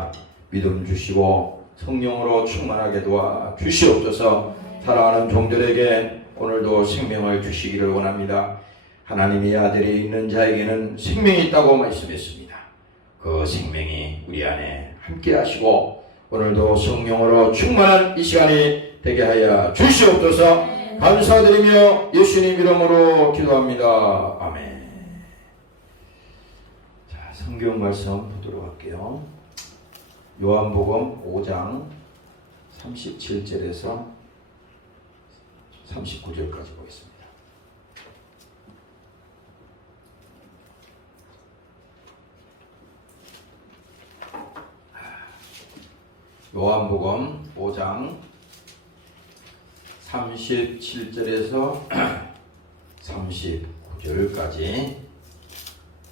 원합니다. 믿음 주시고 성령으로 충만하게 도와 주시옵소서. 사랑하는 종들에게 오늘도 생명을 주시기를 원합니다. 하나님의 아들이 있는 자에게는 생명이 있다고 말씀했습니다. 그 생명이 우리 안에 함께 하시고 오늘도 성령으로 충만한 이 시간이 되게 하여 주시옵소서. 감사드리며 예수님 이름으로 기도합니다. 아멘. 자, 성경 말씀 보도록 할게요. 요한복음 5장 37절에서 39절까지 보겠습니다. 요한복음 5장 37절에서 39절까지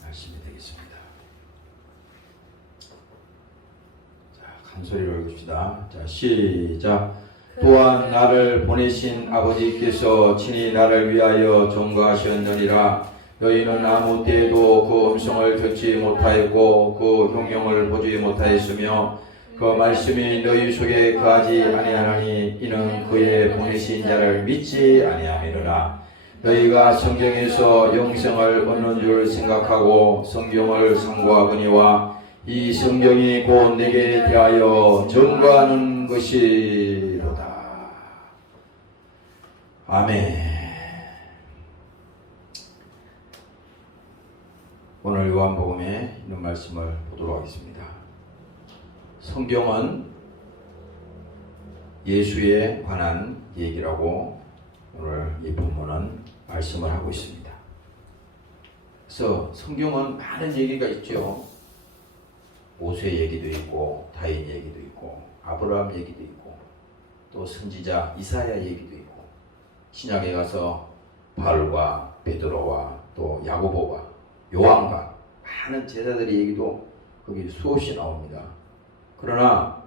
말씀이 되겠습니다. 자, 큰 소리로 읽읍시다. 자, 시작. 또한 나를 보내신 아버지께서 친히 나를 위하여 전가하셨느니라. 너희는 아무 때에도 그 음성을 듣지 못하였고 그 형용을 보지 못하였으며 그 말씀이 너희 속에 거하지 아니하나니 이는 그의 보내신 자를 믿지 아니함이로라. 너희가 성경에서 영생을 얻는 줄 생각하고 성경을 상고하거니와 이 성경이 곧 내게 대하여 전가하는 것이로다. 아멘. 오늘 요한복음에 있는 말씀을 보도록 하겠습니다. 성경은 예수에 관한 얘기라고 오늘 이 본문은 말씀을 하고 있습니다. 그래서 성경은 많은 얘기가 있죠. 모세 얘기도 있고 다윗 얘기도 있고 아브라함 얘기도 있고 또 선지자 이사야 얘기도 있고 신약에 가서 바울과 베드로와 또 야고보와 요한과 많은 제자들의 얘기도 거기 수없이 나옵니다. 그러나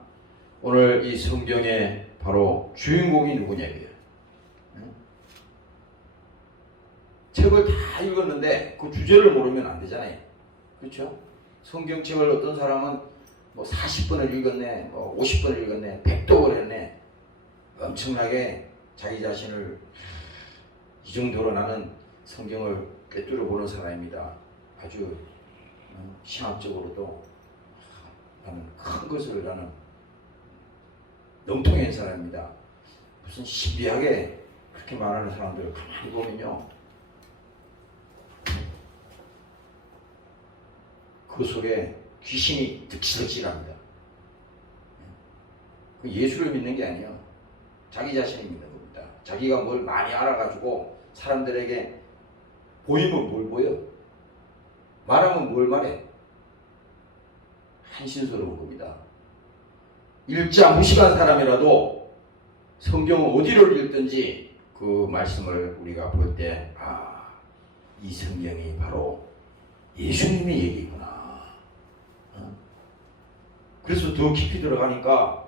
오늘 이 성경의 바로 주인공이 누구냐고요. 책을 다 읽었는데 그 주제를 모르면 안 되잖아요. 그렇죠? 성경책을 어떤 사람은 뭐 40번을 읽었네, 뭐 50번을 읽었네, 100독을 했네. 엄청나게 자기 자신을 이 정도로 나는 성경을 꿰뚫어 보는 사람입니다. 아주 신학적으로도 나는 큰 것을 나는 넘통한 사람입니다. 무슨 신비하게 그렇게 말하는 사람들을 가만히 보면요, 그 속에 귀신이 득실득실합니다. 예수를 믿는 게 아니에요. 자기 자신을 믿는 겁니다. 자기가 뭘 많이 알아가지고 사람들에게 보이면 뭘 보여? 말하면 뭘 말해? 한신스러운 겁니다. 읽자 무식한 사람이라도 성경을 어디를 읽든지 그 말씀을 우리가 볼 때 이 성경이 바로 예수님의 얘기구나. 그래서 더 깊이 들어가니까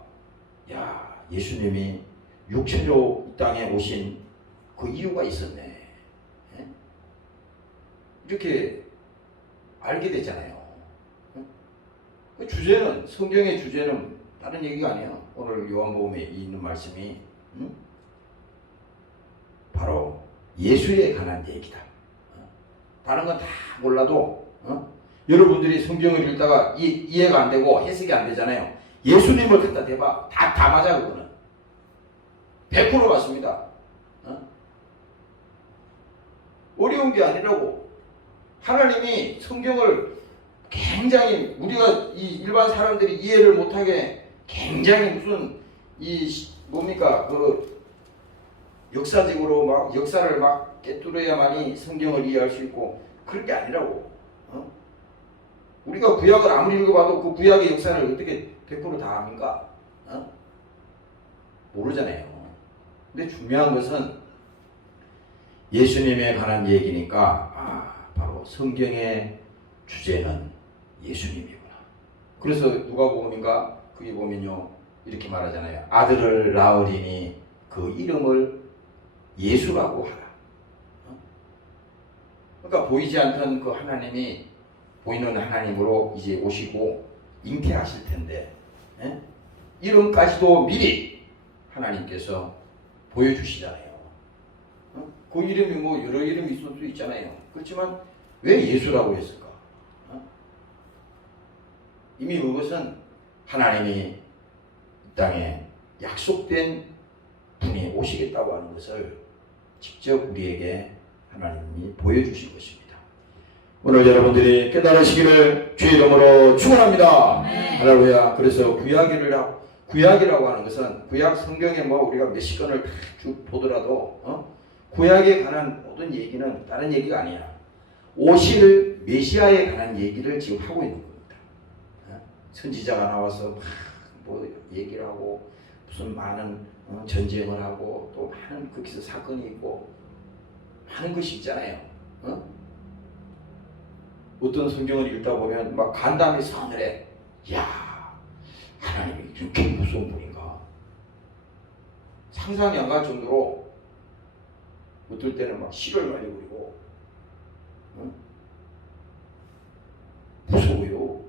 예수님이 육체로 이 땅에 오신 그 이유가 있었네. 이렇게 알게 되잖아요. 그 주제는, 성경의 주제는 다른 얘기가 아니에요. 오늘 요한복음에 있는 말씀이 바로 예수에 관한 얘기다. 다른 건 다 몰라도 여러분들이 성경을 읽다가 이해가 안 되고 해석이 안 되잖아요. 예수님을 갖다 대봐. 다 맞아. 그거는 100% 맞습니다. 어려운 게 아니라고. 하나님이 성경을 굉장히 우리가 이 일반 사람들이 이해를 못하게 굉장히 무슨 그 역사적으로 막 역사를 막 깨뚫어야만이 성경을 이해할 수 있고 그런 게 아니라고. 우리가 구약을 아무리 읽어봐도 그 구약의 역사를 어떻게 100% 다 압니까? 모르잖아요. 근데 중요한 것은 예수님에 관한 얘기니까 바로 성경의 주제는 예수님이구나. 그래서 누가복음인가 거기 보면요 이렇게 말하잖아요. 아들을 낳으리니 그 이름을 예수라고 하라. 그러니까 보이지 않던 그 하나님이 보이는 하나님으로 이제 오시고 잉태하실 텐데 예? 이름까지도 미리 하나님께서 보여주시잖아요. 그 이름이 뭐 여러 이름이 있을 수 있잖아요. 그렇지만 왜 예수라고 했을까? 이미 그것은 하나님이 이 땅에 약속된 분이 오시겠다고 하는 것을 직접 우리에게 하나님이 보여주신 것입니다. 오늘 여러분들이 깨달으시기를 주의 이름으로 축원합니다. 할렐루야. 그래서 구약이라고 하는 것은 구약 성경에 뭐 우리가 몇십 권을 쭉 보더라도 구약에 관한 모든 얘기는 다른 얘기가 아니야. 오실 메시아에 관한 얘기를 지금 하고 있는 겁니다. 선지자가 나와서 뭐 얘기를 하고 무슨 많은 전쟁을 하고 또 많은 거기서 사건이 있고 많은 것이 있잖아요. 어떤 성경을 읽다 보면 막 간담이 서늘해. 야, 하나님이 이렇게 무서운 분인가? 상상이 안 갈 정도로 어떨 때는 막 실을 많이 부리고 무서워요.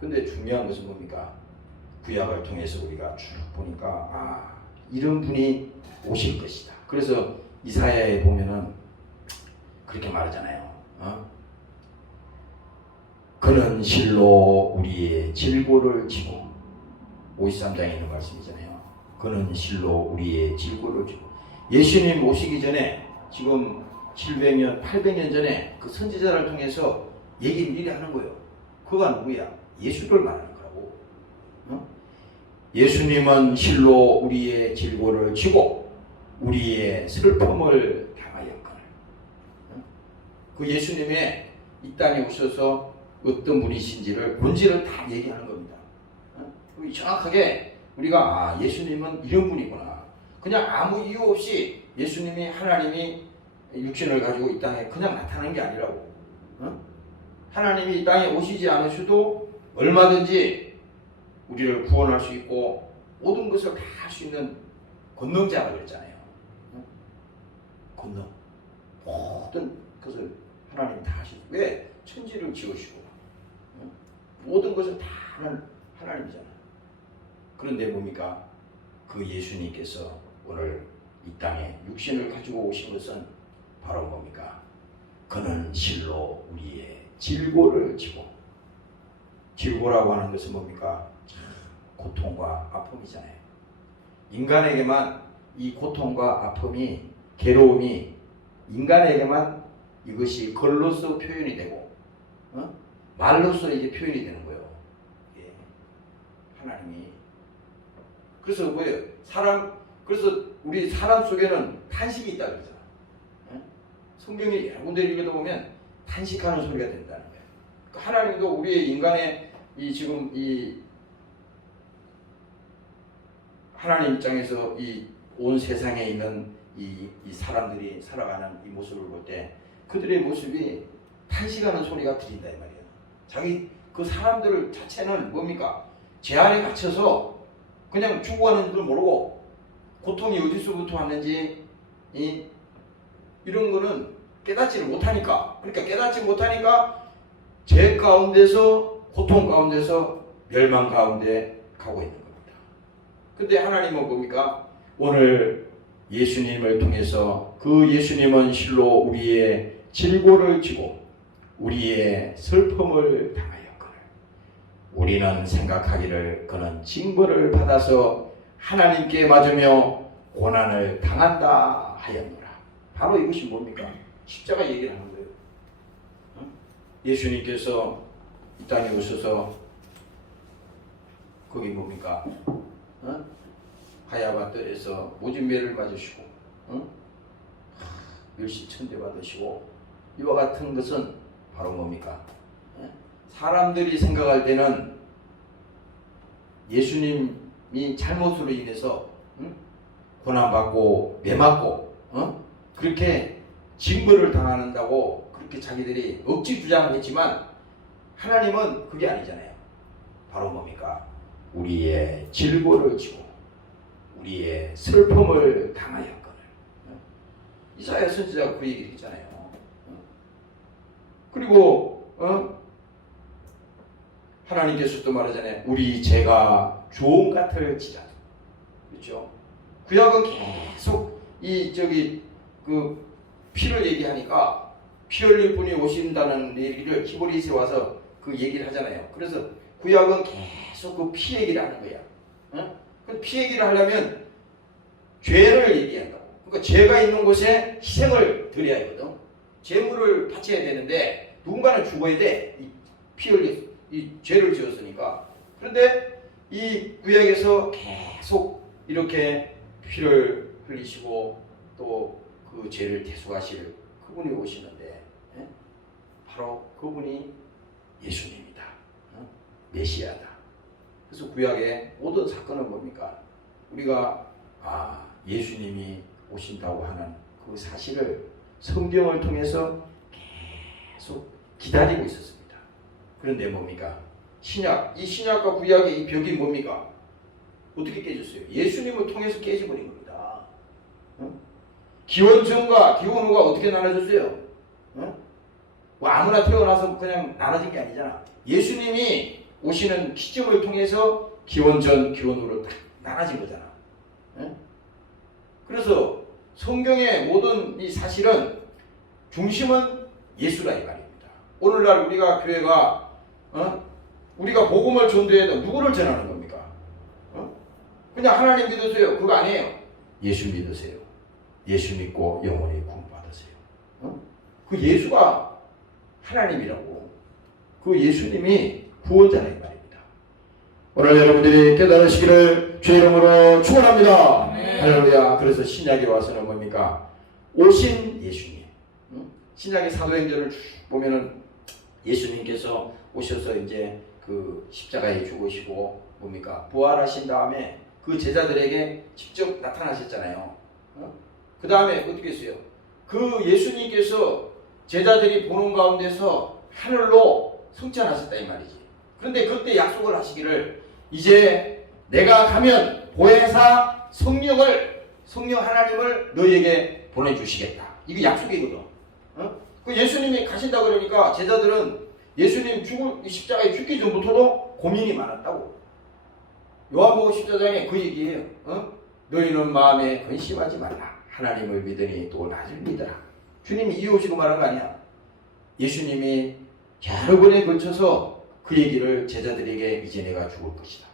근데 중요한 것은 뭡니까? 구약을 통해서 우리가 쭉 보니까 이런 분이 오실 것이다. 그래서 이사야에 보면은 그렇게 말하잖아요. 그는 실로 우리의 질고를 지고 53장에 있는 말씀이잖아요. 그는 실로 우리의 질고를 지고 예수님 오시기 전에 지금 700년, 800년 전에 그 선지자를 통해서 얘기를 미리 하는 거예요. 그가 누구야? 예수를 말하는 거라고. 예수님은 실로 우리의 질고를 지고 우리의 슬픔을 당하였거늘. 그 예수님의 이 땅에 오셔서 어떤 분이신지를 본질을 다 얘기하는 겁니다. 정확하게 우리가 예수님은 이런 분이구나. 그냥 아무 이유 없이 예수님이 하나님이 육신을 가지고 이 땅에 그냥 나타나는 게 아니라고. 하나님이 이 땅에 오시지 않으셔도 얼마든지 우리를 구원할 수 있고 모든 것을 다 할 수 있는 권능자가 그랬잖아요. 권능. 모든 것을 하나님이 다 하시고 왜? 천지를 지으시고 모든 것을 다 하는 하나님이잖아요. 그런데 뭡니까? 그 예수님께서 오늘 이 땅에 육신을 가지고 오신 것은 바로 뭡니까? 그는 실로 우리의 질고를 지고, 질고라고 하는 것은 뭡니까? 고통과 아픔이잖아요. 인간에게만 이 고통과 아픔이, 괴로움이 인간에게만 이것이 글로서 표현이 되고 말로서 이게 표현이 되는 거예요. 예. 하나님이. 그래서 뭐예요? 그래서 우리 사람 속에는 탄식이 있다 그러잖아. 성경이 여러 군데 읽어도 보면 탄식하는 소리가 된다는 거예요. 그러니까 하나님도 우리의 인간의 지금 하나님 입장에서 이 온 세상에 있는 이 사람들이 살아가는 이 모습을 볼 때 그들의 모습이 탄식하는 소리가 들린다 이 말이에요. 자기 그 사람들 자체는 뭡니까? 제 안에 갇혀서 그냥 죽어가는 줄 모르고 고통이 어디서부터 왔는지 이런 거는 깨닫지를 못하니까, 그러니까 깨닫지 못하니까 죄 가운데서, 고통 가운데서 멸망 가운데 가고 있는 겁니다. 근데 하나님은 뭡니까? 오늘 예수님을 통해서 그 예수님은 실로 우리의 질고를 지고 우리의 슬픔을 당하였거늘 우리는 생각하기를 그는 징벌을 받아서 하나님께 맞으며 고난을 당한다 하였노라. 바로 이것이 뭡니까? 십자가 얘기를 하는 거예요. 예수님께서 이 땅에 오셔서 거기 뭡니까? 가야바 뜰에서 모진매를 맞으시고 멸시천대 받으시고 이와 같은 것은 바로 뭡니까? 사람들이 생각할 때는 예수님이 잘못으로 인해서 고난받고 매맞고 그렇게 징벌을 당한다고 그렇게 자기들이 억지 주장을 했지만 하나님은 그게 아니잖아요. 바로 뭡니까? 우리의 질고를 지고 우리의 슬픔을 당하였거늘. 이사야 선지자가 그 얘기를 했잖아요. 그리고 하나님께서 또 말하잖아요. 우리 죄가 주홍 같을지라도. 그렇죠? 구약은 계속 그 피를 얘기하니까 피 흘릴 분이 오신다는 얘기를 히브리서에 와서 그 얘기를 하잖아요. 그래서 구약은 계속 그 피 얘기를 하는 거야. 어? 그 피 얘기를 하려면 죄를 얘기한다고. 그러니까 죄가 있는 곳에 희생을 드려야 하거든. 제물을 바쳐야 되는데 누군가는 죽어야 돼. 피 흘리 이 죄를 지었으니까. 그런데 이 구약에서 계속 이렇게 피를 흘리시고 또 그 죄를 대속하실 그분이 오시는데 바로 그분이 예수님이다. 메시아다. 그래서 구약의 모든 사건은 뭡니까? 우리가 예수님이 오신다고 하는 그 사실을 성경을 통해서 계속 기다리고 있었습니다. 그런데 뭡니까? 이 신약과 구약의 이 벽이 뭡니까? 어떻게 깨졌어요? 예수님을 통해서 깨져버린 겁니다. 기원전과 기원후가 어떻게 나눠졌어요? 뭐 아무나 태어나서 그냥 나눠진 게 아니잖아. 예수님이 오시는 시점을 통해서 기원전, 기원후로 딱 나눠진 거잖아. 그래서 성경의 모든 이 사실은 중심은 예수라 이 말입니다. 오늘날 우리가 교회가 우리가 복음을 전도해도 누구를 전하는 겁니까? 그냥 하나님 믿으세요. 그거 아니에요. 예수 믿으세요. 예수 믿고 영원히 구원받으세요. 그 예수가 하나님이라고. 그 예수님이 구원자라 이 말입니다. 오늘 여러분들이 깨달으시기를 주의 이름으로 축원합니다. 할렐루야. 그래서 신약에 와서는 뭡니까? 오신 예수님. 신약의 사도행전을 보면은 예수님께서 오셔서 이제 그 십자가에 죽으시고 뭡니까? 부활하신 다음에 그 제자들에게 직접 나타나셨잖아요. 그 다음에 어떻게 했어요? 그 예수님께서 제자들이 보는 가운데서 하늘로 승천하셨다 이 말이지. 그런데 그때 약속을 하시기를 이제 내가 가면 보혜사 성령 하나님을 너희에게 보내주시겠다. 이게 약속이거든. 그 예수님이 가신다 그러니까 제자들은 예수님 십자가에 죽기 전부터도 고민이 많았다고. 요한복음 14장에 그 얘기예요. 너희는 마음에 근심하지 말라. 하나님을 믿으니 또 나를 믿어라. 주님이 이어오시고 말한 거 아니야. 예수님이 여러 번에 걸쳐서 그 얘기를 제자들에게 이제 내가 죽을 것이다.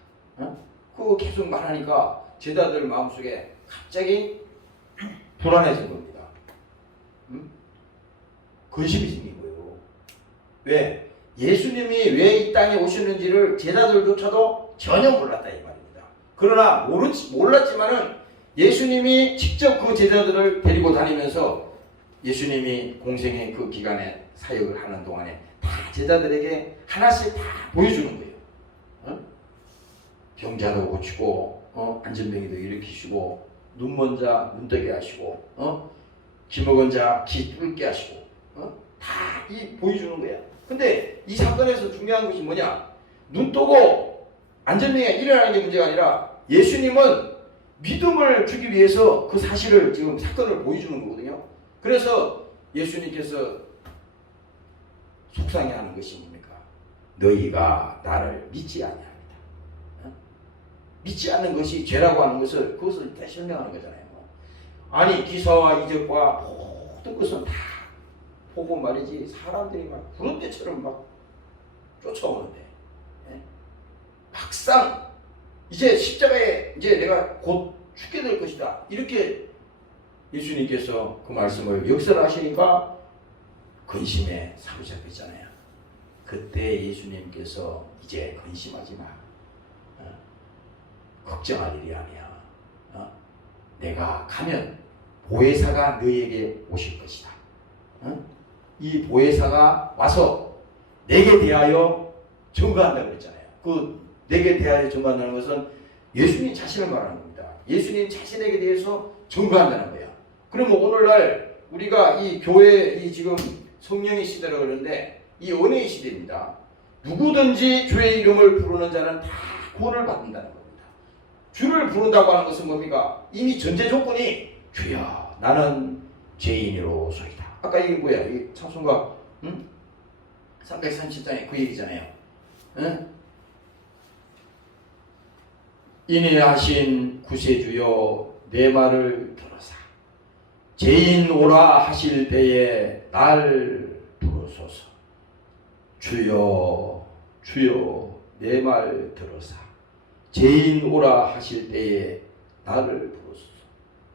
그거 계속 말하니까 제자들 마음속에 갑자기 불안해진 겁니다. 근심이 생긴 거예요. 왜? 예수님이 왜 이 땅에 오시는지를 제자들조차도 전혀 몰랐다 이 말입니다. 그러나 몰랐지만은 예수님이 직접 그 제자들을 데리고 다니면서 예수님이 공생의 그 기간에 사역을 하는 동안에 다 제자들에게 하나씩 다 보여주는 거예요. 병자도 고치고 안전병이도 일으키시고 눈먼 자 눈뜨게 하시고 기 먹은 자 기 뚫게 하시고 다 보여주는 거야. 근데 이 사건에서 중요한 것이 뭐냐? 눈 뜨고 안전병이 일어나는 게 문제가 아니라 예수님은 믿음을 주기 위해서 그 사실을 지금 사건을 보여주는 거거든요. 그래서 예수님께서 속상해하는 것이 뭡니까? 너희가 나를 믿지 않냐. 믿지 않는 것이 죄라고 하는 것을 그것을 다 설명하는 거잖아요. 아니 기사와 이적과 모든 것은 다 보고 말이지 사람들이 막 구름대처럼 막 쫓아오는데 막상 이제 십자가에 이제 내가 곧 죽게 될 것이다 이렇게 예수님께서 그 말씀을 역설하시니까 근심에 사로잡혔잖아요. 그때 예수님께서 이제 근심하지 마. 걱정할 일이 아니야. 내가 가면 보혜사가 너희에게 오실 것이다. 이 보혜사가 와서 내게 대하여 증거한다고 그랬잖아요. 그 내게 대하여 증거한다는 것은 예수님 자신을 말하는 겁니다. 예수님 자신에게 대해서 증거한다는 거야. 그러면 오늘날 우리가 이 교회 이 지금 성령의 시대라고 그러는데 이 은혜의 시대입니다. 누구든지 주의 이름을 부르는 자는 다 구원을 받는다는 겁니다. 주를 부른다고 하는 것은 뭡니까? 이미 전제 조건이 주여 나는 죄인으로소이다. 아까 이게 뭐야? 이 찬송가 337장에 그 얘기잖아요. 인인하신 구세주여 내 말을 들으사 죄인 오라 하실 때에 날 부르소서. 주여 주여 내 말 들으사 죄인 오라 하실 때에 나를 부르소서.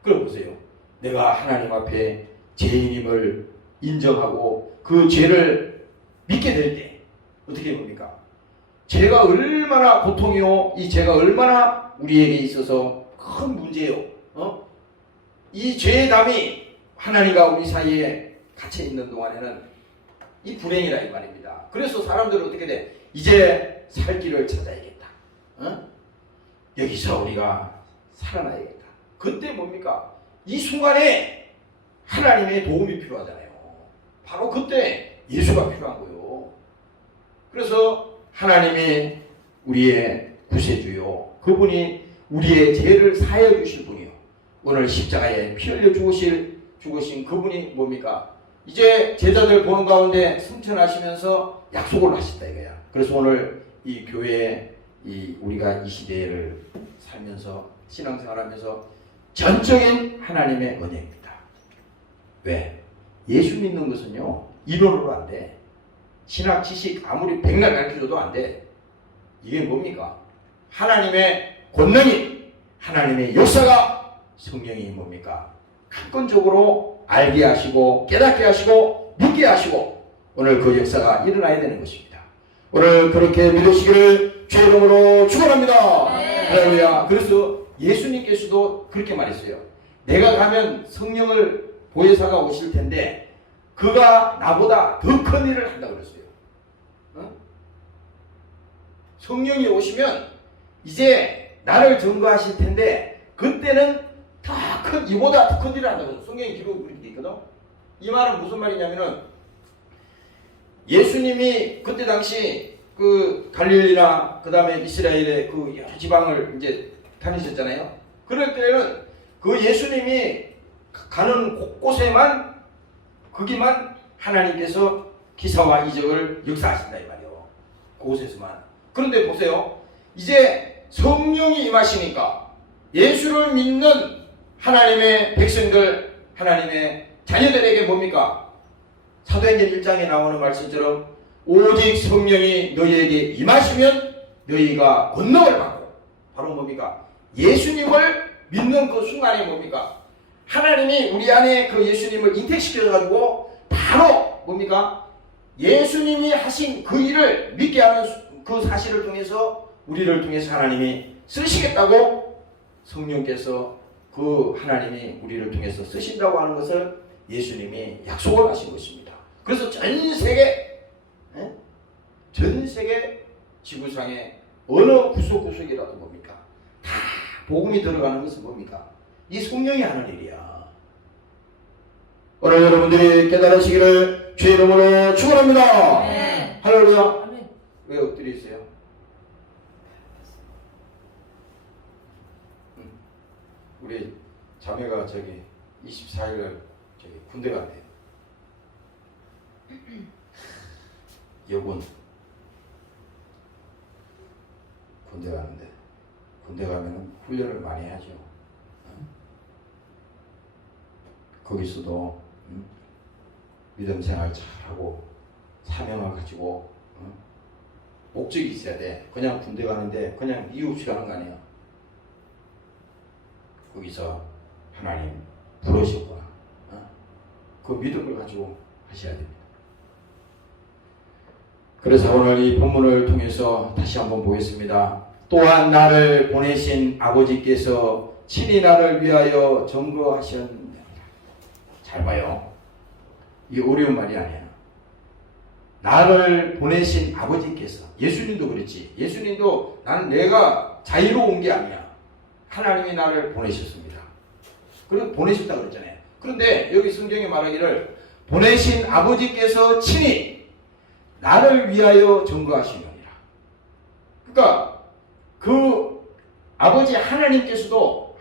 그럼 보세요. 내가 하나님 앞에 죄인임을 인정하고 그 죄를 믿게 될 때 어떻게 봅니까? 죄가 얼마나 고통이요, 이 죄가 얼마나 우리에게 있어서 큰 문제요. 이 죄의 담이 하나님과 우리 사이에 갇혀 있는 동안에는 이 불행이라 이 말입니다. 그래서 사람들은 어떻게 돼? 이제 살 길을 찾아야겠다. 여기서 우리가 살아나야겠다. 그때 뭡니까? 이 순간에 하나님의 도움이 필요하잖아요. 바로 그때 예수가 필요한 거예요. 그래서 하나님이 우리의 구세주요, 그분이 우리의 죄를 사하여 주실 분이요, 오늘 십자가에 피 흘려 죽으신 그분이 뭡니까? 이제 제자들 보는 가운데 승천하시면서 약속을 하셨다 이거야. 그래서 오늘 이 교회에 우리가 이 시대를 살면서 신앙생활하면서 전적인 하나님의 은혜입니다. 왜? 예수 믿는 것은요 이론으로 안 돼. 신학 지식 아무리 백날 가르쳐줘도 안 돼. 이게 뭡니까? 하나님의 권능이, 하나님의 역사가, 성령이 뭡니까? 강권적으로 알게 하시고 깨닫게 하시고 믿게 하시고 오늘 그 역사가 일어나야 되는 것입니다. 오늘 그렇게 믿으시기를 주의 이름으로 축원합니다. 할렐루야. 그래서 예수님께서도 그렇게 말했어요. 내가 가면 성령을 보혜사가 오실 텐데 그가 나보다 더 큰 일을 한다고 그랬어요. 성령이 오시면 이제 나를 증거하실 텐데 그때는 이보다 더 큰 일을 한다고 성경이 기록을 그렇게 있거든. 이 말은 무슨 말이냐면은 예수님이 그때 당시 그 갈릴리나 그 다음에 이스라엘의 그 여러 지방을 이제 다니셨잖아요. 그럴 때는 그 예수님이 가는 곳곳에만 거기만 하나님께서 기사와 이적을 역사하신다 이 말이에요. 그곳에서만. 그런데 보세요. 이제 성령이 임하시니까 예수를 믿는 하나님의 백성들, 하나님의 자녀들에게 뭡니까? 사도행전 1장에 나오는 말씀처럼 오직 성령이 너희에게 임하시면 너희가 권능을 받고, 바로 뭡니까? 예수님을 믿는 그 순간에 뭡니까? 하나님이 우리 안에 그 예수님을 인택시켜가지고 바로 뭡니까? 예수님이 하신 그 일을 믿게 하는 그 사실을 통해서 우리를 통해서 하나님이 쓰시겠다고 성령께서 그 하나님이 우리를 통해서 쓰신다고 하는 것을 예수님이 약속을 하신 것입니다. 그래서 전 세계 지구상의 어느 구석구석이라도 뭡니까? 다 복음이 들어가는 것은 뭡니까? 이 성령이 하는 일이야. 오늘 여러분들이 깨달으시기를 주의 이름으로 축원합니다. 네. 할렐루야. 아멘. 왜 엎드려 있어요? 우리 자매가 저기 24일 저기 군대 갔대요. 여군 군대 가는데 군대 가면은 훈련을 많이 하죠. 거기서도 믿음 생활 잘하고 사명을 가지고 목적이 있어야 돼. 그냥 군대 가는데 그냥 이유 없이 가는 거 아니야. 거기서 하나님 부르셨구나. 그 믿음을 가지고 하셔야 됩니다. 그래서 오늘 이 본문을 통해서 다시 한번 보겠습니다. 또한 나를 보내신 아버지께서 친히 나를 위하여 증거하셨느니라. 잘 봐요. 이게 어려운 말이 아니야. 나를 보내신 아버지께서, 예수님도 그랬지. 예수님도 내가 자유로 온 게 아니야. 하나님이 나를 보내셨습니다. 그리고 보내셨다고 그랬잖아요. 그런데 여기 성경에 말하기를 보내신 아버지께서 친히 나를 위하여 증거하시느니라. 그러니까 그 아버지 하나님도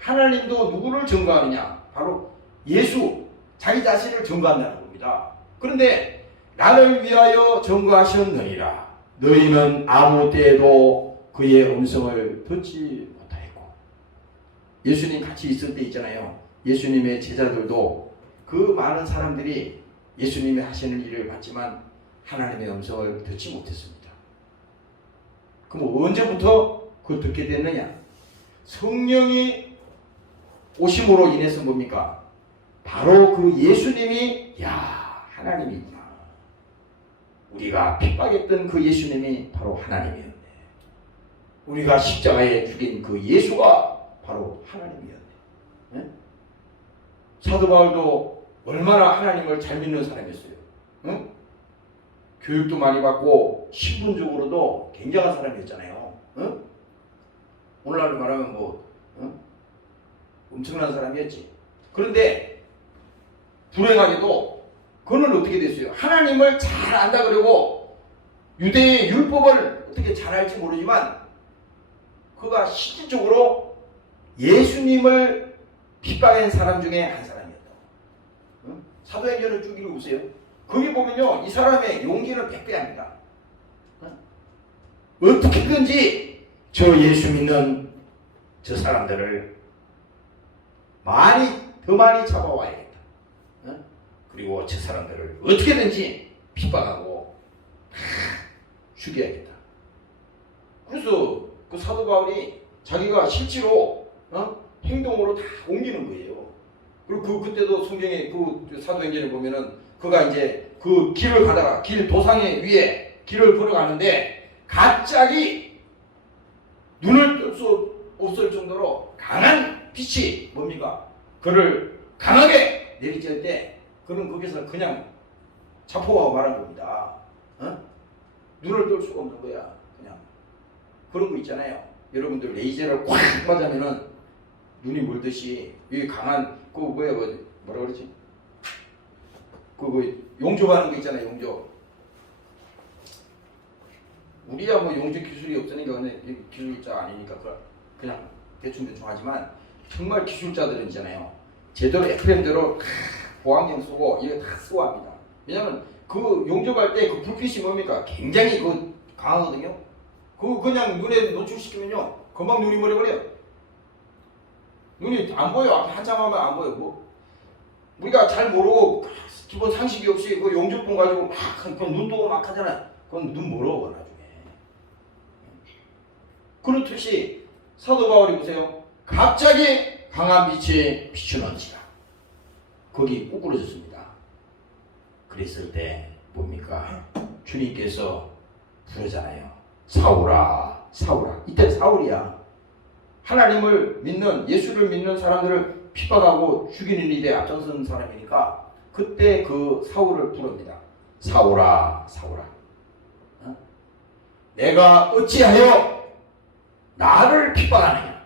누구를 증거하느냐? 바로 예수, 자기 자신을 증거한다는 겁니다. 그런데 나를 위하여 증거하셨느니라. 너희는 아무 때에도 그의 음성을 듣지 못하였고 예수님 같이 있을 때 있잖아요. 예수님의 제자들도 그 많은 사람들이 예수님이 하시는 일을 봤지만 하나님의 음성을 듣지 못했습니다. 그럼 언제부터 그걸 듣게 됐느냐? 성령이 오심으로 인해서 뭡니까? 바로 그 예수님이 하나님이구나. 우리가 핍박했던 그 예수님이 바로 하나님이었네. 우리가 십자가에 죽인 그 예수가 바로 하나님이었네. 네? 사도 바울도 얼마나 하나님을 잘 믿는 사람이었어요. 응? 교육도 많이 받고 신분적으로도 굉장한 사람이었잖아요. 응? 오늘날로 말하면 엄청난 사람이었지. 그런데 불행하게도 그는 어떻게 됐어요? 하나님을 잘 안다 그러고 유대의 율법을 어떻게 잘 알지 모르지만 그가 실질적으로 예수님을 핍박한 사람 중에 한 사람이었다. 응? 사도행전을 쭉 읽어보세요. 거기 보면요, 이 사람의 용기는 100배합니다. 응? 어떻게든지 저 예수 믿는 저 사람들을 더 많이 잡아와야겠다. 응? 그리고 저 사람들을 어떻게든지 핍박하고 죽여야겠다. 그래서 그 사도 바울이 자기가 실제로 행동으로 다 옮기는 거예요. 그리고 그때도 성경에 그 사도행전에 보면은 그가 이제 그 길을 가다가 길 도상에 위에 길을 걸어가는데 갑자기 눈을 뜰 수 없을 정도로 강한 빛이 뭡니까? 그를 강하게 내리쬐을 때 그는 거기서 그냥 자포하고 말한 겁니다. 눈을 뜰 수가 없는 거야. 그냥 그런 거 있잖아요. 여러분들 레이저를 꽉 맞으면은 눈이 멀듯이 이 강한 뭐라 그러지? 용접하는 거 있잖아요. 용접. 우리야 용접 기술이 없으니까 근데 기술자 아니니까 그냥 대충 하지만 정말 기술자들은 있잖아요. 제대로 FM대로 보안경 쓰고 이거 다 쓰고 합니다. 왜냐면 그 용접할 때 그 불빛이 뭡니까? 굉장히 강하거든요. 그냥 눈에 노출시키면요 금방 눈이 멀어버려요. 눈이 안 보여. 앞에 한참 하면 안 보여. 우리가 잘 모르고 기본 상식이 없이 그 용접봉 가지고 눈 뜨고 막 하잖아. 그건 눈 멀어 나중에. 그렇듯이 사도 바울이 보세요. 갑자기 강한 빛이 비추는지라. 거기 꾸꾸러졌습니다. 그랬을 때 뭡니까? 주님께서 부르잖아요. 사울아, 사울아. 이때 사울이야. 하나님을 믿는, 예수를 믿는 사람들을 핍박하고 죽이는 일에 앞장선 사람이니까 그때 그 사울을 부릅니다. 사울아, 사울아. 내가 어찌하여 나를 핍박하느냐?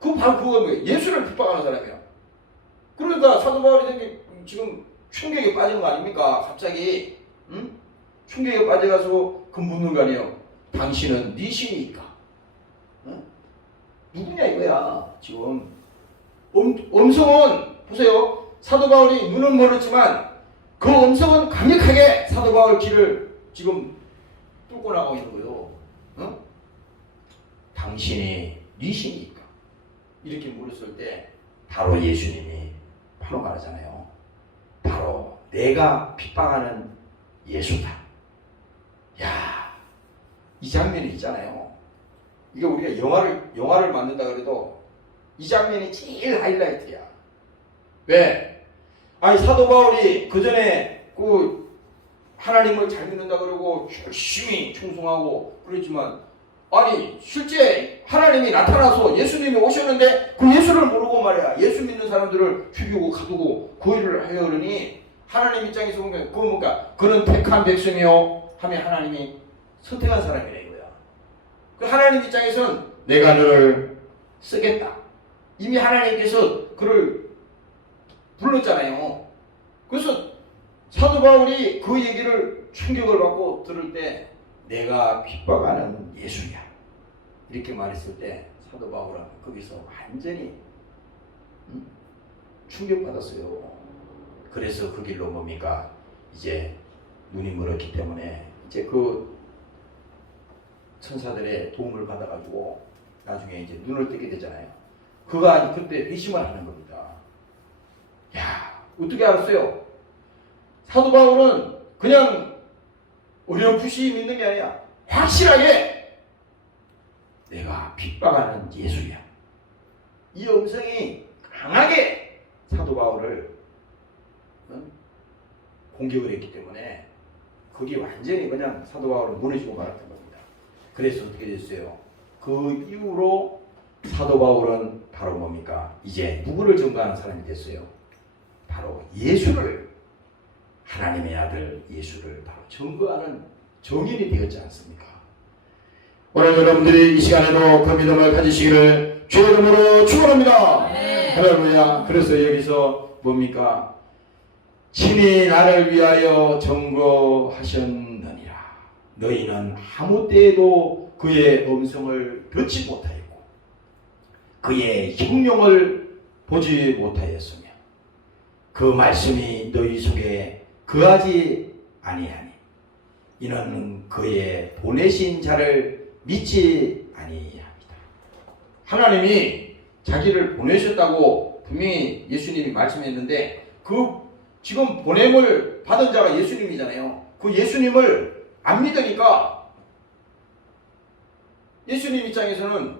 바로 그거 뭐예요? 예수를 핍박하는 사람이야. 그러니까 사도 바울이 지금 충격에 빠진 거 아닙니까? 갑자기 충격에 빠져가서 그 묻는 거 아니에요? 당신은 네 신이니까. 누구냐 이거야 지금. 음성은 보세요. 사도 바울이 눈은 멀었지만 그 음성은 강력하게 사도 바울 길을 지금 뚫고 나가고 있는 거예요. 당신이 네 신이니까. 이렇게 물었을 때 바로 예수님이 바로 말하잖아요. 바로 내가 핍박하는 예수다. 야, 이 장면이 있잖아요. 이거 우리가 영화를 만든다 그래도 이 장면이 제일 하이라이트야. 왜? 아니 사도 바울이 그 전에 하나님을 잘 믿는다 그러고 열심히 충성하고 그러지만 아니 실제 하나님이 나타나서 예수님이 오셨는데 그 예수를 모르고 말이야. 예수 믿는 사람들을 죽이고 가두고 그 일을 하려 그러니 하나님 입장에서 보면 그건 뭔가 그는 택한 백성이요 하면 하나님이 선택한 사람이라 이거야. 그 하나님 입장에서는 내가 너를 쓰겠다. 이미 하나님께서 그를 불렀잖아요. 그래서 사도 바울이 그 얘기를 충격을 받고 들을 때 내가 핍박하는 예수야 이렇게 말했을 때 사도 바울은 거기서 완전히 충격받았어요. 그래서 그 길로 뭡니까? 이제 눈이 멀었기 때문에 이제 그 천사들의 도움을 받아가지고 나중에 이제 눈을 뜨게 되잖아요. 그가 그때 회심을 하는 겁니다. 야, 어떻게 알았어요? 사도 바울은 그냥 어렴풋이 믿는 게 아니라 확실하게 내가 핍박하는 예수야. 이 음성이 강하게 사도 바울을 공격을 했기 때문에 그게 완전히 그냥 사도 바울은 무너지고 말았던 겁니다. 그래서 어떻게 됐어요? 그 이후로 사도 바울은 바로 뭡니까? 이제 누구를 증거하는 사람이 됐어요? 바로 예수를, 하나님의 아들 예수를 바로 증거하는 정인이 되었지 않습니까? 오늘 여러분들이 이 시간에도 그 믿음을 가지시기를 주의 이름으로 축원합니다. 할렐루야. 그래서 여기서 뭡니까? 친히 나를 위하여 증거하셨느니라. 너희는 아무 때에도 그의 음성을 듣지 못하였고 그의 형용을 보지 못하였으며 그 말씀이 너희 속에 거하지 아니하니 이는 그의 보내신 자를 믿지 아니합니다. 하나님이 자기를 보내셨다고 분명히 예수님이 말씀했는데 그 지금 보냄을 받은 자가 예수님이잖아요. 그 예수님을 안 믿으니까 예수님 입장에서는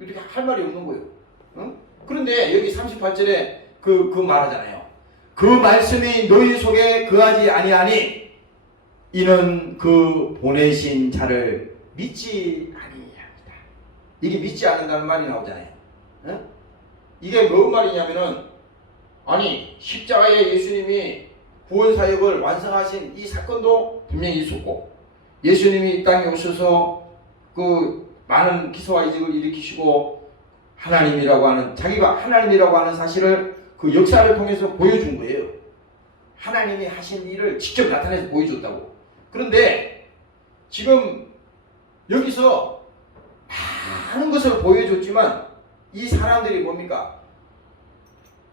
이렇게 할 말이 없는 거예요. 응? 그런데 여기 38절에 그 말하잖아요. 그 말씀이 너희 속에 거하지 아니하니 이는 그 보내신 자를 믿지 아니합니다. 이게 믿지 않는다는 말이 나오잖아요. 응? 이게 무슨 말이냐면은 아니 십자가에 예수님이 구원사역을 완성하신 이 사건도 분명히 있었고 예수님이 이 땅에 오셔서 그 많은 기사와 이적을 일으키시고 하나님이라고 하는 자기가 하나님이라고 하는 사실을 그 역사를 통해서 보여준 거예요. 하나님이 하신 일을 직접 나타내서 보여줬다고. 그런데 지금 여기서 많은 것을 보여줬지만 이 사람들이 뭡니까?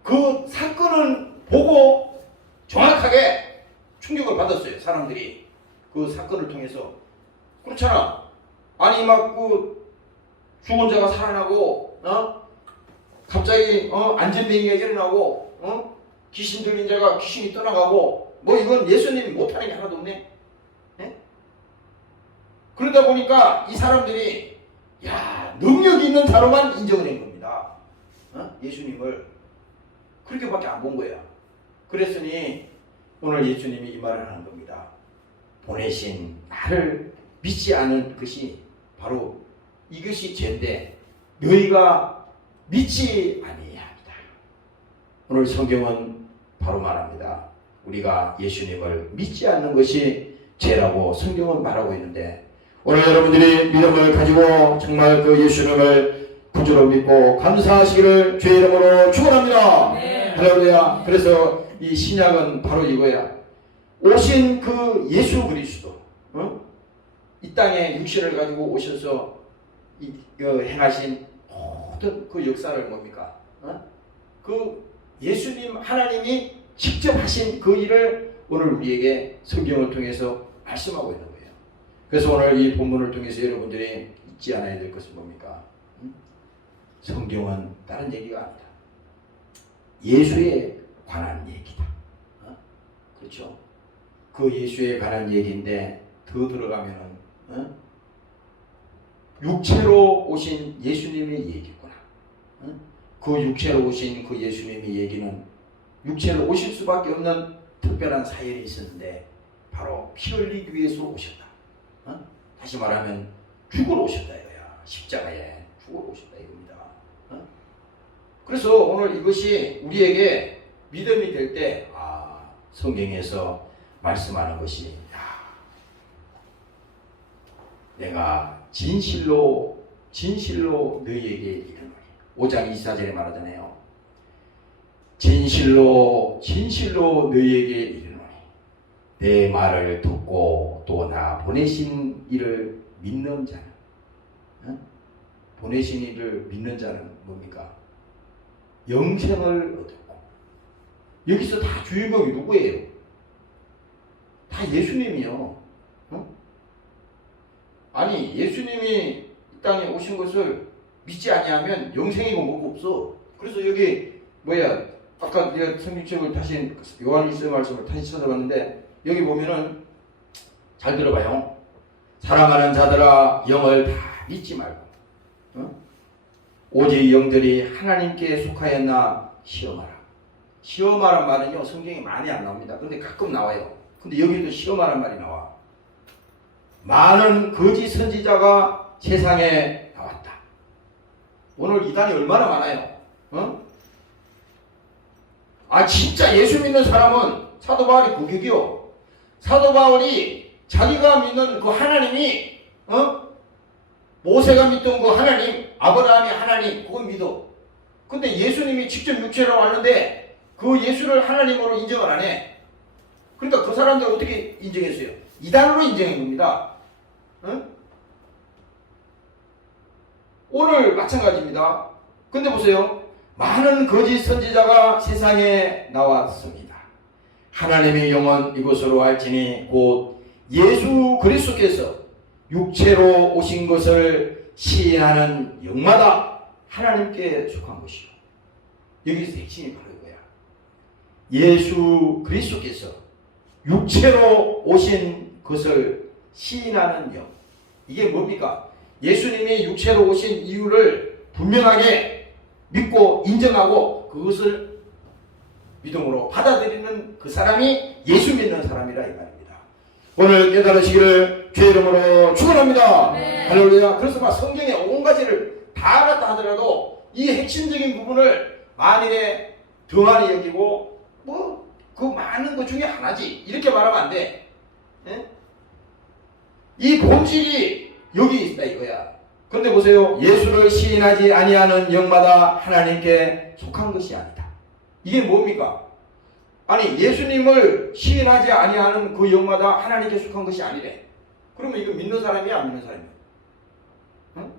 그 사건을 보고 정확하게 충격을 받았어요. 사람들이 그 사건을 통해서. 그렇잖아. 아니 막 그 죽은 자가 살아나고 갑자기 안전뱅이가 일어나고 귀신 들린 자가 귀신이 떠나가고 뭐 이건 예수님이 못하는 게 하나도 없네. 네? 그러다 보니까 이 사람들이 야 능력 있는 자로만 인정을 한 겁니다. 예수님을 그렇게밖에 안 본 거야. 그랬으니 오늘 예수님이 이 말을 하는 겁니다. 보내신 나를 믿지 않은 것이 바로 이것이 죄인데 너희가 믿지 아니합니다. 오늘 성경은 바로 말합니다. 우리가 예수님을 믿지 않는 것이 죄라고 성경은 말하고 있는데 오늘 여러분들이 믿음을 가지고 정말 그 예수님을 구주로 믿고 감사하시기를 주의 이름으로 축원합니다. 할렐루야. 그래서 이 신약은 바로 이거야. 오신 그 예수 그리스도 이 땅에 육신을 가지고 오셔서 행하신 모든 그 역사를 뭡니까? 그 예수님 하나님이 직접 하신 그 일을 오늘 우리에게 성경을 통해서 말씀하고 있는 거예요. 그래서 오늘 이 본문을 통해서 여러분들이 잊지 않아야 될 것은 뭡니까? 성경은 다른 얘기가 아니다. 예수에 관한 얘기다. 그렇죠? 그 예수에 관한 얘기인데 더 들어가면은 육체로 오신 예수님의 얘기구나. 그 육체로 오신 그 예수님의 얘기는 육체로 오실 수밖에 없는 특별한 사연이 있었는데 바로 피 흘리기 위해서 오셨다. 다시 말하면 죽으러 오셨다 이거야. 십자가에 죽으러 오셨다 이겁니다. 그래서 오늘 이것이 우리에게 믿음이 될 때 성경에서 말씀하는 것이 내가 진실로 너희에게 이르노니 5장 24절에 말하잖아요. 진실로 너희에게 이르노니 내 말을 듣고 또 나 보내신 이를 믿는 자는 보내신 이를 믿는 자는 뭡니까? 영생을 얻었고 여기서 다 주인공이 누구예요? 다 예수님이요. 아니 예수님이 이 땅에 오신 것을 믿지 아니하면 영생이고 뭐고 없어. 그래서 여기 아까 내가 성경책을 다시 요한일서 말씀을 다시 찾아봤는데 여기 보면은 잘 들어봐요. 사랑하는 자들아 영을 다 믿지 말고 오직 영들이 하나님께 속하였나 시험하라. 시험하란 말은요 성경에 많이 안 나옵니다. 근데 가끔 나와요. 근데 여기도 시험하란 말이 나와. 많은 거짓 선지자가 세상에 나왔다. 오늘 이단이 얼마나 많아요. 진짜 예수 믿는 사람은 사도 바울이 고객이요. 사도 바울이 자기가 믿는 그 하나님이 모세가 믿던 그 하나님, 아브라함의 하나님, 그건 믿어. 근데 예수님이 직접 육체로 왔는데 그 예수를 하나님으로 인정을 안 해. 그러니까 그 사람들 어떻게 인정했어요? 이단으로 인정한 겁니다. 오늘 마찬가지입니다. 근데 보세요. 많은 거짓 선지자가 세상에 나왔습니다. 하나님의 영은 이곳으로 알지니 곧 예수 그리스도께서 육체로 오신 것을 시인하는 영마다 하나님께 속한 것이요. 여기서 핵심이 바로 이거야. 예수 그리스도께서 육체로 오신 것을 시인하는 영. 이게 뭡니까? 예수님이 육체로 오신 이유를 분명하게 믿고 인정하고 그것을 믿음으로 받아들이는 그 사람이 예수 믿는 사람이라 이 말입니다. 오늘 깨달으시기를 주의 이름으로 축원합니다. 네. 할렐루야. 그래서 막 성경에 온 가지를 다 알았다 하더라도 이 핵심적인 부분을 만일에 더 많이 여기고 그 많은 것 중에 하나지 이렇게 말하면 안 돼. 예? 이 본질이 여기 있다 이거야. 그런데 보세요. 예수를 시인하지 아니하는 영마다 하나님께 속한 것이 아니다. 이게 뭡니까? 아니 예수님을 시인하지 아니하는 그 영마다 하나님께 속한 것이 아니래. 그러면 이거 믿는 사람이야 안 믿는 사람이야? 응?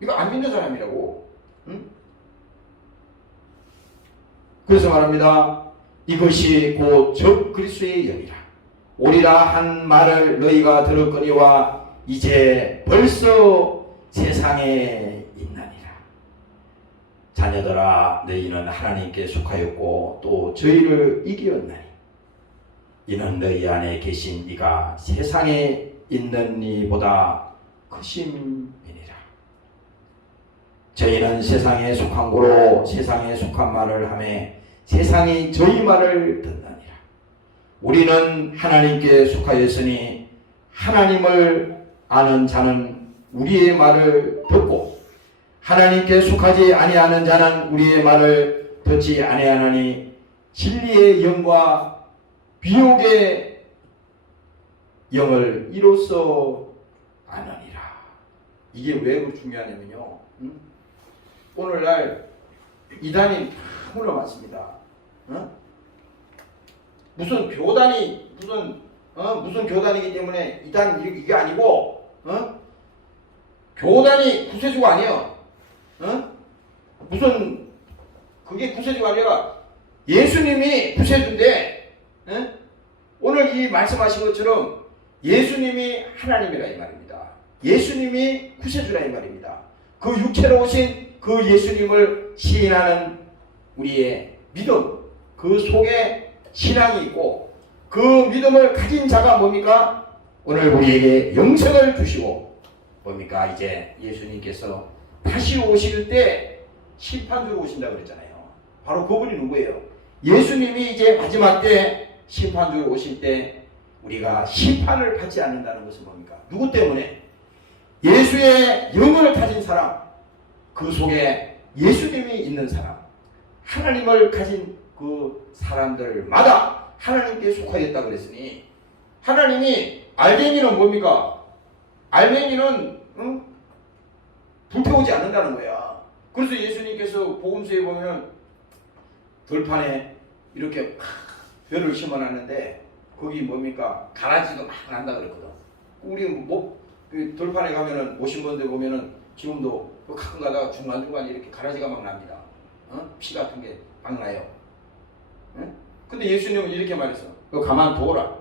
이거 안 믿는 사람이라고. 응? 그래서 말합니다. 이것이 곧 적 그리스도의 영이라. 오리라 한 말을 너희가 들었거니와 이제 벌써 세상에 있나니라. 자녀들아 너희는 하나님께 속하였고 또 저희를 이기었나니 이는 너희 안에 계신 이가 세상에 있는 이보다 크심이니라. 저희는 세상에 속한 고로 세상에 속한 말을 하며 세상이 저희 말을 듣나니라. 우리는 하나님께 속하였으니 하나님을 아는 자는 우리의 말을 듣고 하나님께 속하지 아니하는 자는 우리의 말을 듣지 아니하나니 진리의 영과 비옥의 영을 이로써 아느니라. 이게 왜 중요하냐면요. 오늘날 이단이 다 흘러왔습니다. 무슨 교단이 무슨 교단이기 때문에 이단 이게 아니고 교단이 구세주가 아니에요. 무슨 그게 구세주가 아니라 예수님이 구세주인데 오늘 이 말씀하신 것처럼 예수님이 하나님이라 이 말입니다. 예수님이 구세주라 이 말입니다. 그 육체로 오신 그 예수님을 시인하는 우리의 믿음, 그 속에 신앙이 있고 그 믿음을 가진 자가 뭡니까? 오늘 우리에게 영생을 주시고 뭡니까? 이제 예수님께서 다시 오실 때 심판주로 오신다고 그랬잖아요. 바로 그분이 누구예요? 예수님이 이제 마지막 때 심판주로 오실 때 우리가 심판을 받지 않는다는 것은 뭡니까? 누구 때문에? 예수의 영을 가진 사람, 그 속에 예수님이 있는 사람, 하나님을 가진 그 사람들마다 하나님께 속하였다고 그랬으니 하나님이 알맹이는 뭡니까? 알맹이는 불태우지 않는다는 거야. 그래서 예수님께서 복음서에 보면 들판에 이렇게 벼를 심어놨는데 거기 뭡니까? 가라지도 막 난다 그랬거든. 우리 그 들판에 가면은 오신 분들 보면은 지금도 가끔 가다가 중간중간 이렇게 가라지가 막 납니다. 피 같은 게 막 나요. 근데 예수님은 이렇게 말했어. 그거 가만 둬라.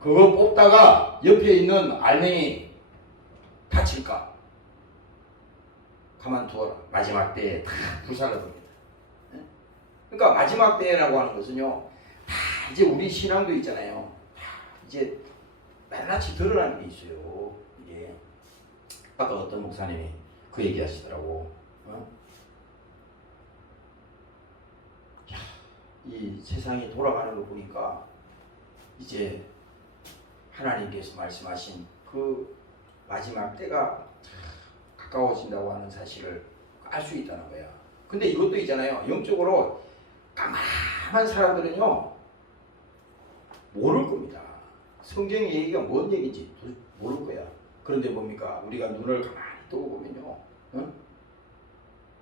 그거 뽑다가 옆에 있는 알맹이 다칠까? 가만두어라. 마지막 때에 다 불살라버립니다. 그러니까 마지막 때라고 하는 것은요, 다 이제 우리 신앙도 있잖아요. 다 이제 낱낱이 드러나는 게 있어요. 이게 아까 어떤 목사님이 그 얘기하시더라고. 이 세상이 돌아가는 거 보니까 이제 하나님께서 말씀하신 그 마지막 때가 가까워진다고 하는 사실을 알 수 있다는 거야. 근데 이것도 있잖아요. 영적으로 까만한 사람들은요 모를 겁니다. 성경의 얘기가 뭔 얘기인지 모를 거야. 그런데 뭡니까? 우리가 눈을 가만히 뜨고 보면요,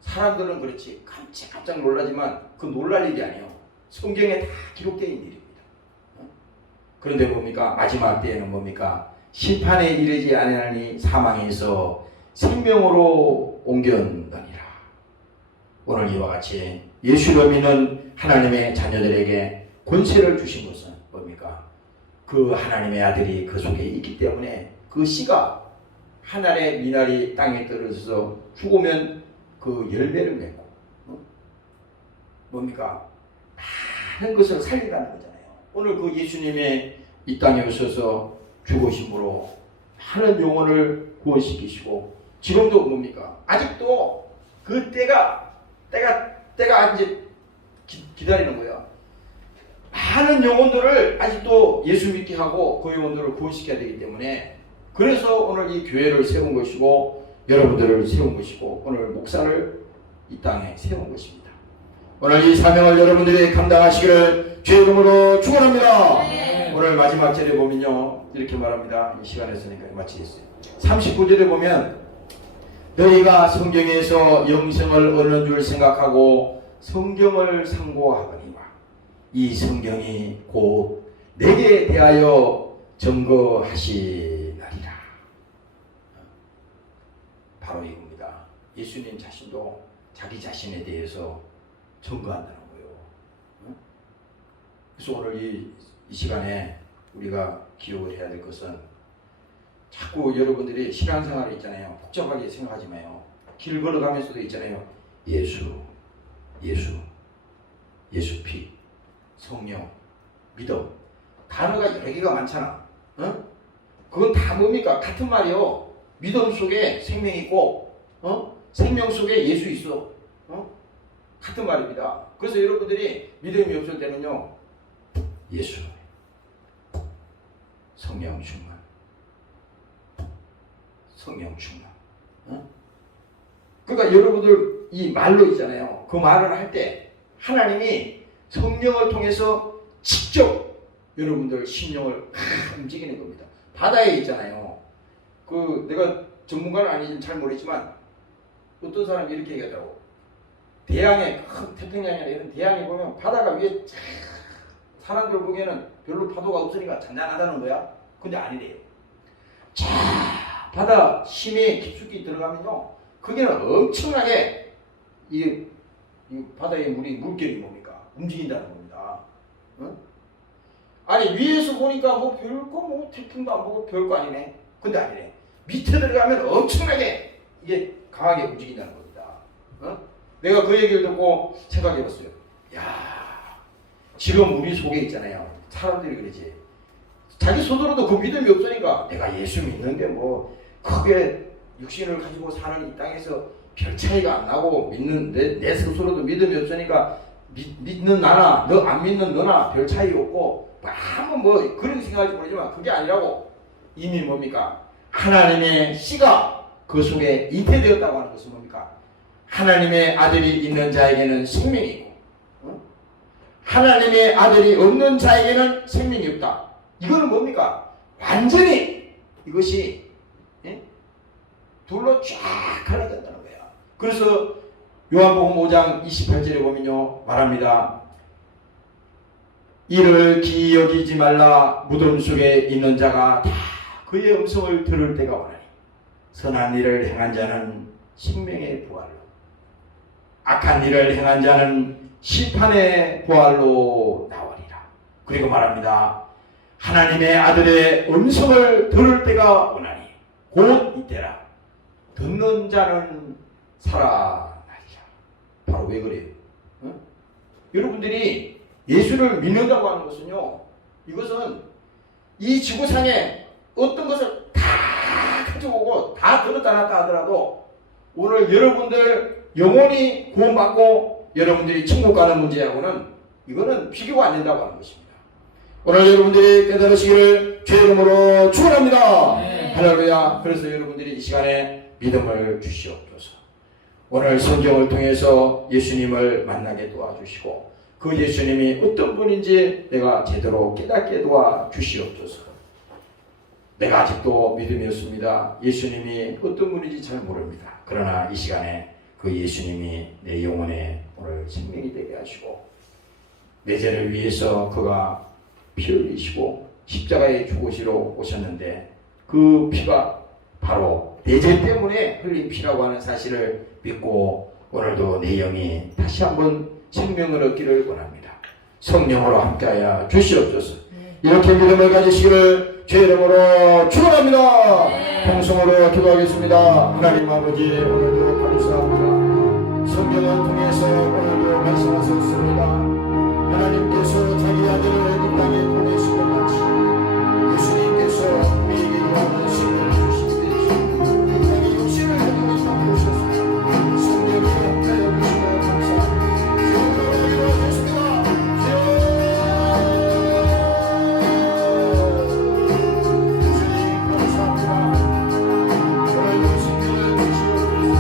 사람들은 그렇지 깜짝 놀라지만 그 놀랄 일이 아니에요. 성경에 다 기록되어 있는 일입니다. 그런데 뭡니까? 마지막 때에는 뭡니까? 심판에 이르지 아니하니 사망에서 생명으로 옮겨느니라. 오늘 이와 같이 예수를 믿는 하나님의 자녀들에게 권세를 주신 것은 뭡니까? 그 하나님의 아들이 그 속에 있기 때문에 그 씨가 하늘의 미나리 땅에 떨어져서 죽으면 그 열매를 맺고 뭡니까? 많은 것을 살린다는 거잖아요. 오늘 그 예수님의 이 땅에 오셔서 죽으심으로 많은 영혼을 구원시키시고 지금도 뭡니까? 아직도 그 때가 이제 기다리는 거예요. 많은 영혼들을 아직도 예수 믿게 하고 그 영혼들을 구원시켜야 되기 때문에 그래서 오늘 이 교회를 세운 것이고 여러분들을 세운 것이고 오늘 목사를 이 땅에 세운 것입니다. 오늘 이 사명을 여러분들이 감당하시기를 주의 이름으로 축원합니다. 네. 오늘 마지막 절에 보면요 이렇게 말합니다. 이 시간에 있으니까 마치겠어요. 39절에 보면 너희가 성경에서 영생을 얻는 줄 생각하고 성경을 상고하거니와 이 성경이 곧 내게 대하여 증거하시나리라. 바로 이겁니다. 예수님 자신도 자기 자신에 대해서 증거한다는 거예요. 그래서 오늘 이 시간에 우리가 기억을 해야 될 것은 자꾸 여러분들이 신앙생활이 있잖아요. 복잡하게 생각하지 마요. 길 걸어가면서도 있잖아요. 예수 피, 성령, 믿음. 단어가 여러 개가 많잖아. 그건 다 뭡니까? 같은 말이요. 믿음 속에 생명이 있고, 생명 속에 예수 있어. 같은 말입니다. 그래서 여러분들이 믿음이 없을 때는요, 예수, 성령 충만. 그러니까 여러분들 이 말로 있잖아요. 그 말을 할 때 하나님이 성령을 통해서 직접 여러분들 심령을 움직이는 겁니다. 바다에 있잖아요. 그 내가 전문가는 아니지만 잘 모르지만 어떤 사람이 이렇게 얘기하더라고. 대양에 큰 태평양이나 이런 대양에 보면 바다가 위에 사람들 보기에는 별로 파도가 없으니까 잔잔하다는 거야. 근데 아니래요. 바다 심해 깊숙이 들어가면요, 거기는 엄청나게 이 바다의 물결이 뭡니까? 움직인다는 겁니다. 아니 위에서 보니까 뭐 별거 태풍도 안 보고 별거 아니네. 근데 아니네. 밑에 들어가면 엄청나게 이게 강하게 움직인다는 겁니다. 내가 그 얘기를 듣고 생각해봤어요. 야, 지금 우리 속에 있잖아요. 사람들이 그러지. 자기 손으로도 그 믿음이 없으니까 내가 예수 믿는데 뭐 크게 육신을 가지고 사는 이 땅에서 별 차이가 안 나고 믿는 내 스스로도 믿음이 없으니까 믿는 나나 너 안 믿는 너나 별 차이 없고 한번 뭐 그런 생각할지 모르지만 그게 아니라고. 이미 뭡니까? 하나님의 씨가 그 속에 잉태되었다고 하는 것은 뭡니까? 하나님의 아들이 있는 자에게는 생명이 있고 하나님의 아들이 없는 자에게는 생명이 없다. 이거는 뭡니까? 완전히 이것이 둘로 쫙 갈라졌다는 거야. 그래서 요한복음 5장 28절에 보면요 말합니다. 이를 기여기지 말라. 무덤 속에 있는 자가 다 그의 음성을 들을 때가 오나니 선한 일을 행한 자는 생명의 부활로 악한 일을 행한 자는 심판의 부활로 나오리라. 그리고 말합니다. 하나님의 아들의 음성을 들을 때가 오나니 곧 이때라. 듣는 자는 살아나리라. 바로 왜 그래요? 어? 여러분들이 예수를 믿는다고 하는 것은요, 이것은 이 지구상에 어떤 것을 다 가져오고 다 들었다 놨다 하더라도 오늘 여러분들 영원히 구원받고 여러분들이 천국 가는 문제하고는 이거는 비교가 안 된다고 하는 것입니다. 오늘 여러분들이 깨달으시기를 주의 이름으로 축원합니다. 할렐루야. 그래서 여러분들이 이 시간에 믿음을 주시옵소서. 오늘 성경을 통해서 예수님을 만나게 도와주시고 그 예수님이 어떤 분인지 내가 제대로 깨닫게 도와주시옵소서. 내가 아직도 믿음이 없습니다. 예수님이 어떤 분인지 잘 모릅니다. 그러나 이 시간에 그 예수님이 내 영혼에 오늘 생명이 되게 하시고 내 죄를 위해서 그가 피 흘리시고 십자가에 죽으시러 오셨는데 그 피가 바로 내 죄 때문에 흘린 피라고 하는 사실을 믿고 오늘도 내 영이 다시 한번 생명을 얻기를 원합니다. 성령으로 함께하여 주시옵소서. 이렇게 믿음을 가지시기를 주의 이름으로 축원합니다. 통성으로 기도하겠습니다. 하나님 아버지, 오늘도 감사합니다. 성경을 통해서 오늘도 말씀하셨습니다. 하나님께서 자기 아들을 이 땅에 보내신 것 같이 예수님께서 우리에게 이러한 생명을 주시기 위해서 이 땅에 육신을 가지고 오셨습니다. 성령이 함께하여 주시며 감사합니다. 주님으로 이루어졌습니다. 주님 감사합니다. 오늘도 생명을 주시옵소서.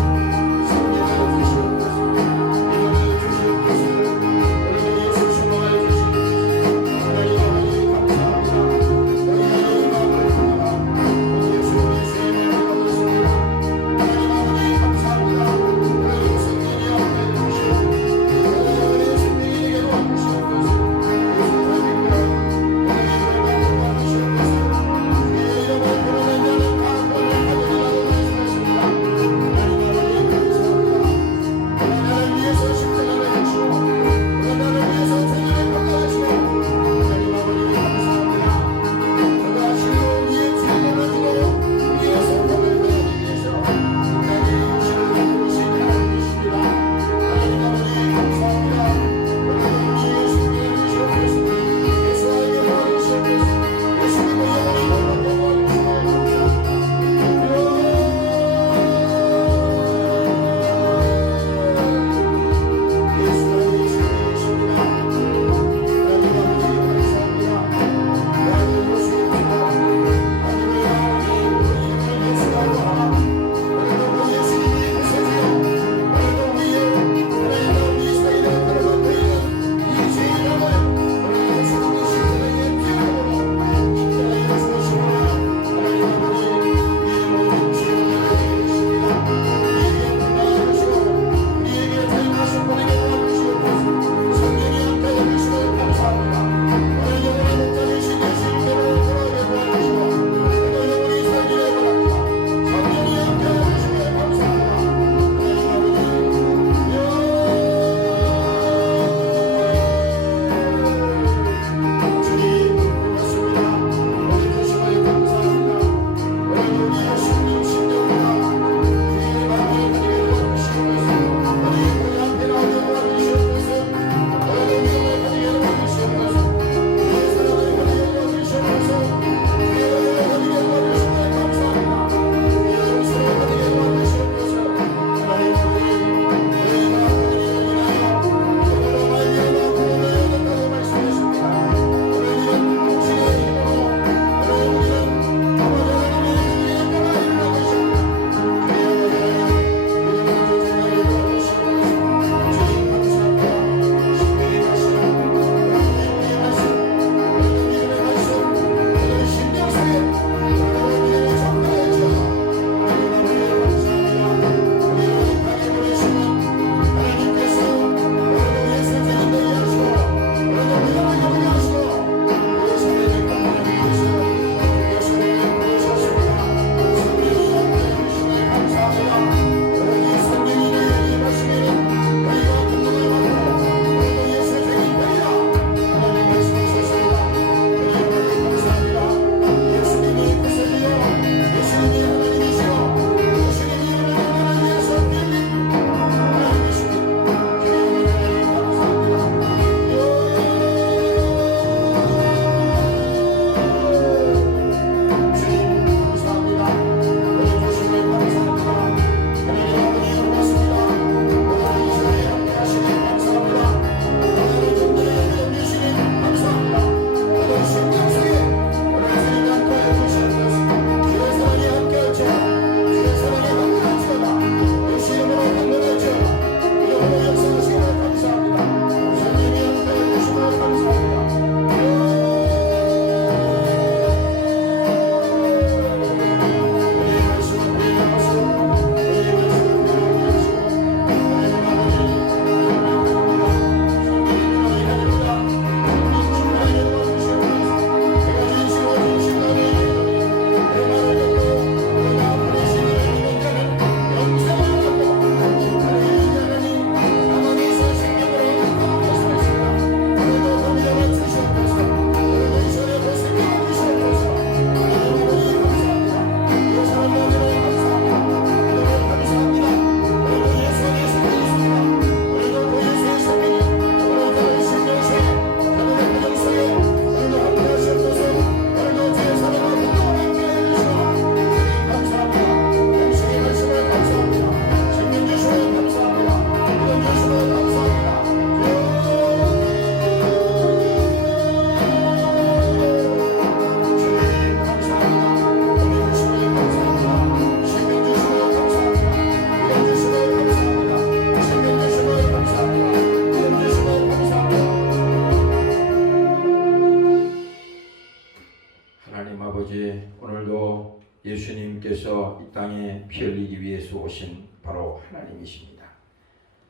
위해서 오신 바로 하나님이십니다.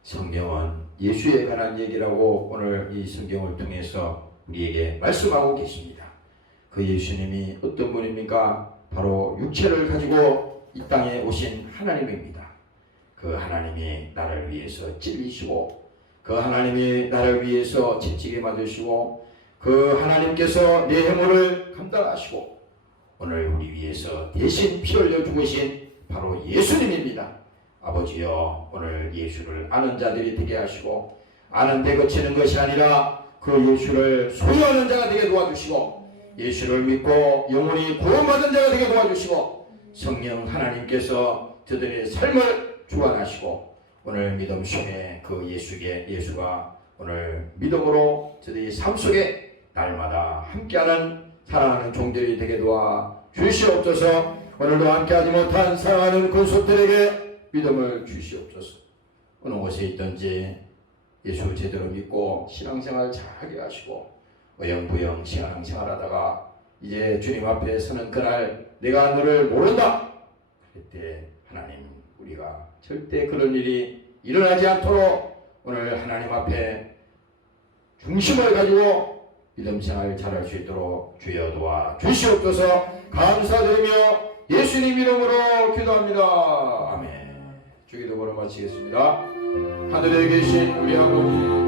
성경은 예수에 관한 얘기라고 오늘 이 성경을 통해서 우리에게 말씀하고 계십니다. 그 예수님이 어떤 분입니까? 바로 육체를 가지고 이 땅에 오신 하나님입니다. 그 하나님이 나를 위해서 찔리시고, 그 하나님이 나를 위해서 채찍에 맞으시고, 그 하나님께서 내 행위를 감당하시고 오늘 우리 위해서 대신 피 흘려 죽으신 바로 예수님입니다. 아버지여, 오늘 예수를 아는 자들이 되게 하시고, 아는데 그치는 것이 아니라 그 예수를 소유하는 자가 되게 도와주시고, 예수를 믿고 영원히 구원받은 자가 되게 도와주시고, 성령 하나님께서 저들의 삶을 주관하시고, 오늘 믿음 속에 그 예수가 오늘 믿음으로 저들의 삶 속에 날마다 함께하는 사랑하는 종들이 되게 도와 주시옵소서. 오늘도 함께하지 못한 사랑하는 권속들에게 믿음을 주시옵소서. 어느 곳에 있든지 예수 제대로 믿고 신앙생활 잘하게 하시고, 어영부영 신앙생활하다가 이제 주님 앞에 서는 그날 내가 너를 모른다 그때 하나님, 우리가 절대 그런 일이 일어나지 않도록 오늘 하나님 앞에 중심을 가지고 믿음생활 잘할 수 있도록 주여 도와 주시옵소서. 감사드리며 예수님 이름으로 기도합니다. 아멘. 주기도문을 마치겠습니다. 하늘에 계신 우리 아버지,